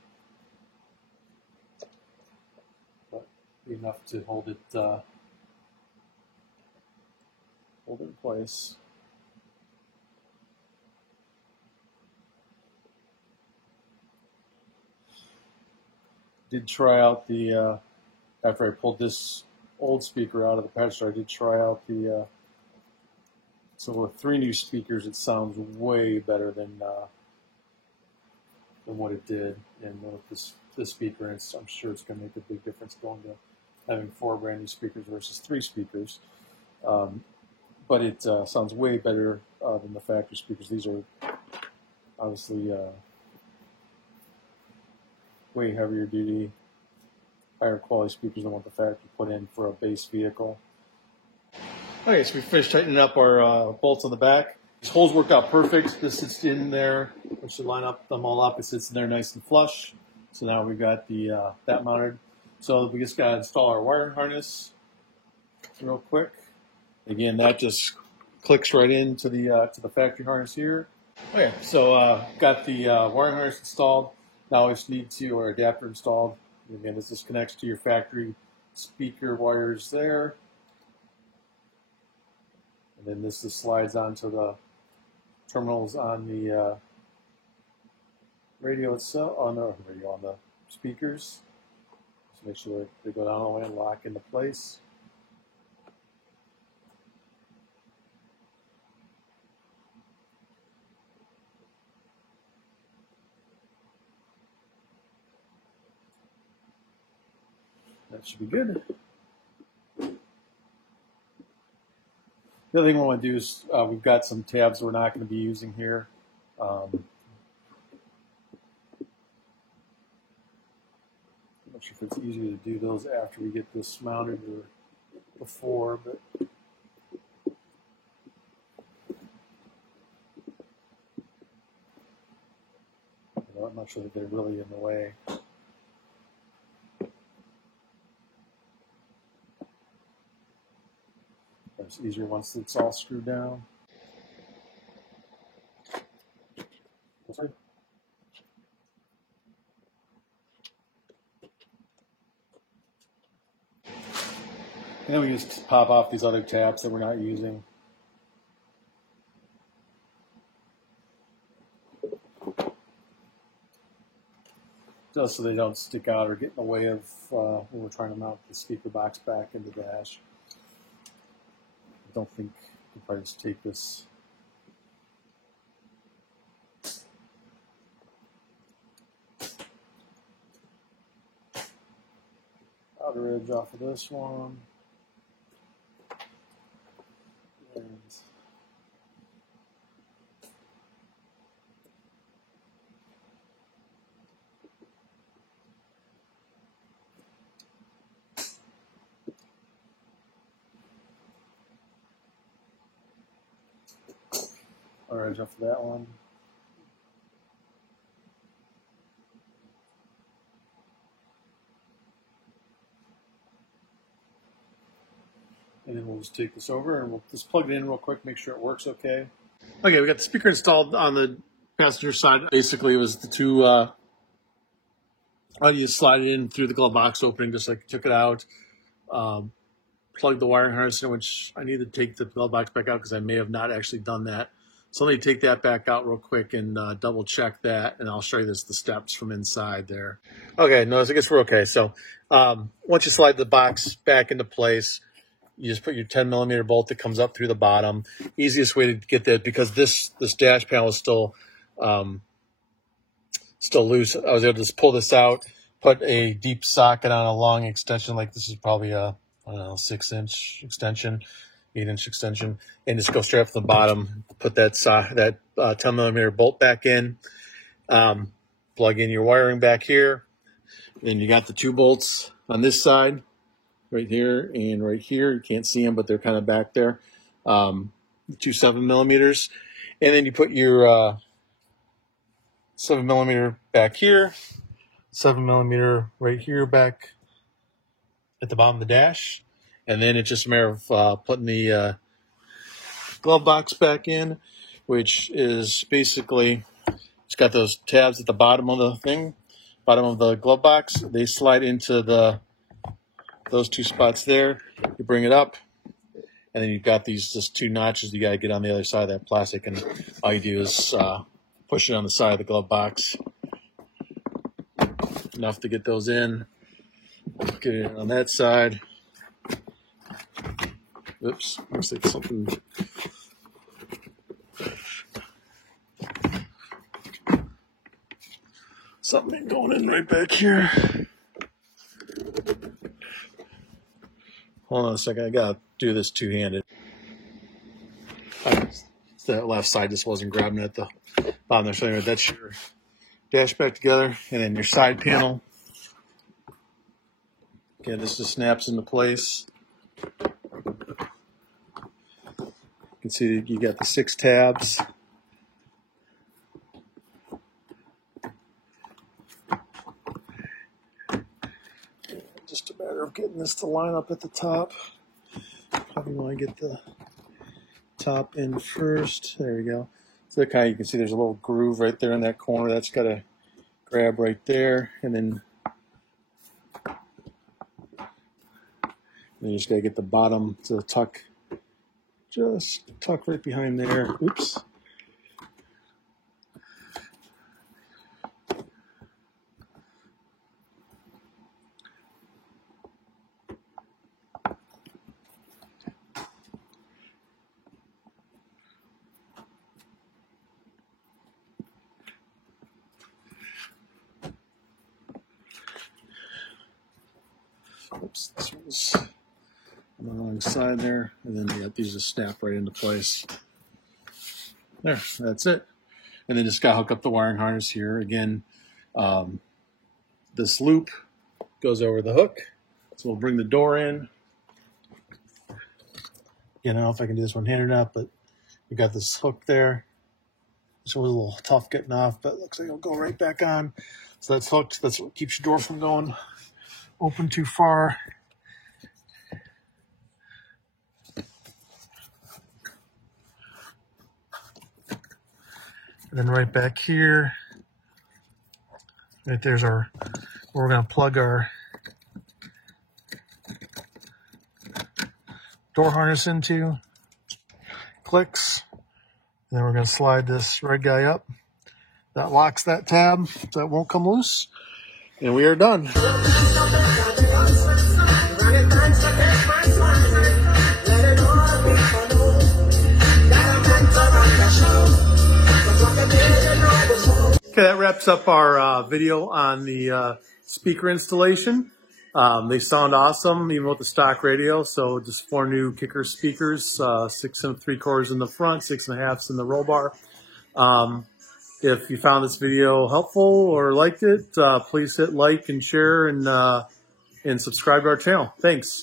but enough to hold it in place. Did try out the after I pulled this old speaker out of the package, I did try out the so with 3 new speakers, it sounds way better than what it did. And with this speaker, I'm sure it's going to make a big difference going to having 4 brand new speakers versus 3 speakers. But it sounds way better than the factory speakers. These are obviously way heavier duty, higher quality speakers than what the factory put in for a base vehicle. Okay, so we finished tightening up our bolts on the back. These holes worked out perfect. This sits in there. We should line them all up. It sits in there nice and flush. So now we've got the that mounted. So we just got to install our wire harness real quick. Again, that just clicks right into the to the factory harness here. Okay, so got the wire harness installed. Now we just need our adapter installed. Again, this connects to your factory speaker wires there. And then this just slides onto the terminals on the radio itself, on the speakers. Just make sure they go down all the way and lock into place. That should be good. The other thing we want to do is we've got some tabs we're not going to be using here. I'm not sure if it's easier to do those after we get this mounted or before, but I'm not sure that they're really in the way. It's easier once it's all screwed down. Sorry. And then we just pop off these other tabs that we're not using. just so they don't stick out or get in the way of when we're trying to mount the speaker box back into the dash. I don't think we'll probably just take this outer edge off of this one. And outer edge off of that one. And then we'll just take this over and we'll just plug it in real quick, make sure it works okay. Okay, we got the speaker installed on the passenger side. Basically, it was the two, you slide it in through the glove box opening just like you took it out. Plug the wiring harness in, which I need to take the glove box back out because I may have not actually done that. So let me take that back out real quick and double check that, and I'll show you the steps from inside there. Okay, no, I guess we're okay. So once you slide the box back into place, you just put your 10mm bolt that comes up through the bottom. Easiest way to get that, because this dash panel is still loose. I was able to just pull this out, put a deep socket on a long extension, like this is probably a, I don't know, 6-inch extension, 8-inch extension, and just go straight up to the bottom. Put that 10mm bolt back in. Plug in your wiring back here. Then you got the 2 bolts on this side, right here and right here. You can't see them, but they're kind of back there. 2 7mm, and then you put your 7mm back here, 7mm right here back at the bottom of the dash, and then it's just a matter of putting the glove box back in, which is basically, it's got those tabs at the bottom of the thing, bottom of the glove box. They slide into those 2 spots there. You bring it up, and then you've got these just 2 notches you got to get on the other side of that plastic, and all you do is push it on the side of the glove box. Enough to get those in. Get it on that side. Oops, looks like something going in right back here. Hold on a second, I gotta do this two-handed. That left side just wasn't grabbing at the bottom there. So anyway, that's your dash back together, and then your side panel. Okay, this just snaps into place. You can see you got the 6 tabs. Just a matter of getting this to line up at the top. Probably want to get the top in first. There we go. So kind of, you can see there's a little groove right there in that corner. That's got to grab right there, and then you just got to get the bottom to tuck, just tuck right behind there. Oops. Oops, this was on the wrong side there, and then you got these just snap right into place. There, that's it. And then just got to hook up the wiring harness here. Again, this loop goes over the hook, so we'll bring the door in. Again, I don't know if I can do this one-handed or not, but we got this hook there. This was a little tough getting off, but it looks like it'll go right back on. So that's hooked. That's what keeps your door from going open too far. And then right back here, right there's our, where we're going to plug our door harness into. Clicks. And then we're going to slide this red guy up. That locks that tab so that won't come loose. And we are done. Okay, that wraps up our video on the speaker installation. They sound awesome, even with the stock radio. So just 4 new Kicker speakers, 6 3/4 in the front, 6 1/2 in the roll bar. If you found this video helpful or liked it, please hit like and share and subscribe to our channel. Thanks.